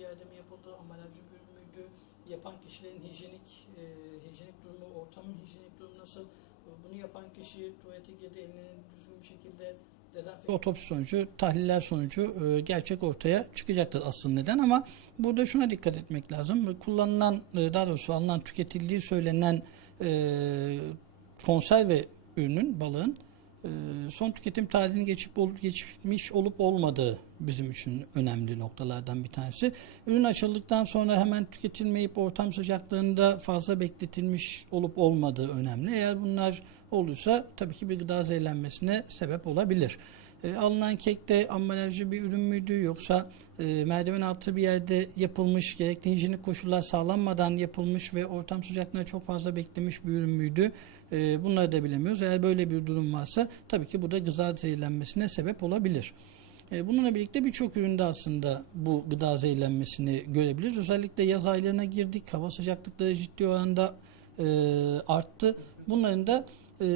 bir yerde mi yapıldı, ambalajlı bir ürün müydü, yapan kişilerin hijyenik, e, hijyenik durumu, ortamın hijyenik durumu nasıl, bunu yapan kişi tuvalete girdi, elini düzgün bir şekilde dezenfekte Otopsi sonucu, tahliller sonucu e, gerçek ortaya çıkacaktır asıl neden? Ama burada şuna dikkat etmek lazım. Kullanılan, e, daha doğrusu alınan, tüketildiği söylenen e, konserve ürünün, balığın son tüketim tarihini geçip ol- geçmiş olup olmadığı bizim için önemli noktalardan bir tanesi. Ürün açıldıktan sonra hemen tüketilmeyip ortam sıcaklığında fazla bekletilmiş olup olmadığı önemli. Eğer bunlar olursa tabii ki bir gıda zehirlenmesine sebep olabilir. E, alınan kek de ambalajlı bir ürün müydü yoksa e, merdiven altı bir yerde yapılmış, gerekli hijyenik koşullar sağlanmadan yapılmış ve ortam sıcaklığında çok fazla beklemiş bir ürün müydü? E, bunları da bilemiyoruz. Eğer böyle bir durum varsa tabii ki bu da gıda zehirlenmesine sebep olabilir. E, Bununla birlikte birçok üründe aslında bu gıda zehirlenmesini görebiliriz. Özellikle yaz aylarına girdik. Hava sıcaklıkları ciddi oranda e, arttı. Bunların da e,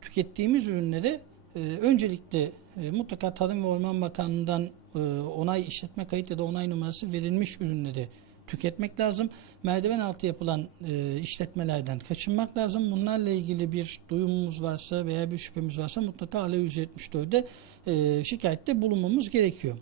tükettiğimiz ürünleri e, öncelikle e, mutlaka Tarım ve Orman Bakanlığı'ndan e, onay işletme kayıt ya da onay numarası verilmiş ürünleri tüketmek lazım. Merdiven altı yapılan e, işletmelerden kaçınmak lazım. Bunlarla ilgili bir duyumumuz varsa veya bir şüphemiz varsa mutlaka ALE 174'de e, şikayette bulunmamız gerekiyor.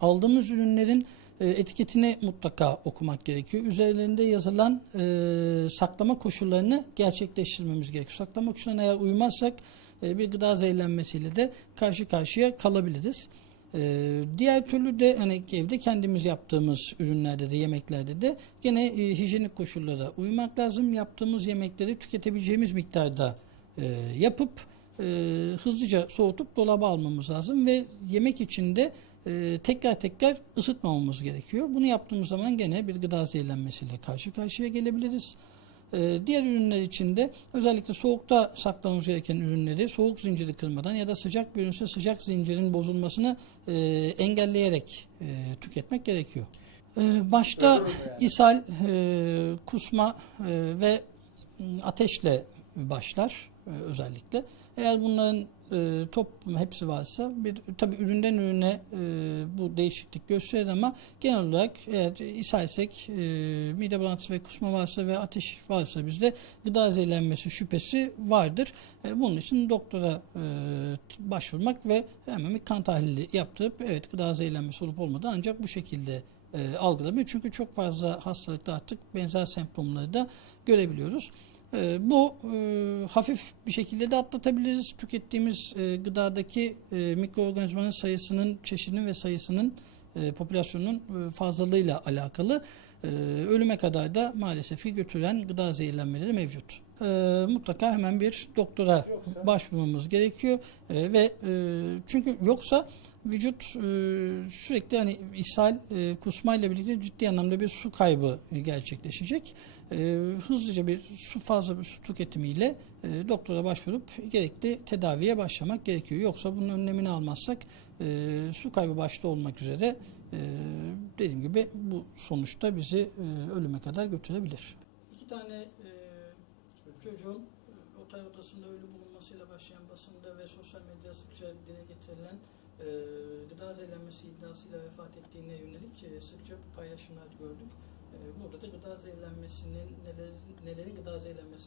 Aldığımız ürünlerin e, etiketini mutlaka okumak gerekiyor. Üzerlerinde yazılan e, saklama koşullarını gerçekleştirmemiz gerekiyor. Saklama koşullarına eğer uymazsak bir gıda zehirlenmesiyle de karşı karşıya kalabiliriz. E, diğer türlü de hani evde kendimiz yaptığımız ürünlerde de yemeklerde de gene e, hijyenik koşullara uymak lazım. Yaptığımız yemekleri tüketebileceğimiz miktarda e, yapıp e, hızlıca soğutup dolaba almamız lazım ve yemek içinde e, tekrar tekrar ısıtmamamız gerekiyor. Bunu yaptığımız zaman gene bir gıda zehirlenmesiyle karşı karşıya gelebiliriz. E, diğer ürünler için de özellikle soğukta saklamamız gereken ürünleri soğuk zinciri kırmadan ya da sıcak bir ürünse sıcak zincirin bozulmasını e, engelleyerek e, tüketmek gerekiyor. E, başta ishal, e, kusma e, ve m, ateşle başlar özellikle. Eğer bunların e, top hepsi varsa bir tabi üründen ürüne e, bu değişiklik gösterir ama genel olarak eğer ishalsek, e, mide bulantısı ve kusma varsa ve ateş varsa bizde gıda zehirlenmesi şüphesi vardır. E, bunun için doktora e, başvurmak ve hemen bir kan tahlili yaptırıp evet gıda zehirlenmesi olup olmadığı ancak bu şekilde e, algılanıyor. Çünkü çok fazla hastalıkta artık benzer semptomları da görebiliyoruz. E, bu e, hafif bir şekilde de atlatabiliriz. Tükettiğimiz e, gıdadaki e, mikroorganizmanın sayısının, çeşidinin ve sayısının popülasyonun fazlalığıyla alakalı. Ölüme kadar da maalesef ki götüren gıda zehirlenmeleri mevcut. Mutlaka hemen bir doktora Yoksa- başvurmamız gerekiyor ve çünkü yoksa vücut sürekli hani ishal, kusmayla birlikte ciddi anlamda bir su kaybı gerçekleşecek. E, hızlıca bir su fazla bir su tüketimiyle e, doktora başvurup gerekli tedaviye başlamak gerekiyor. Yoksa bunun önlemini almazsak e, su kaybı başta olmak üzere e, dediğim gibi bu sonuçta bizi e, ölüme kadar götürebilir. İki tane e, çocuğun e, otel odasında ölü bulunmasıyla başlayan basında ve sosyal medyada sıkça dile getirilen e, gıda zehirlenmesi iddiasıyla vefat ettiğine yönelik e, sıkça paylaşımlar gördük. E, burada da gıda zehirlenmesinin neler, nelerin gıda zehirlenmesi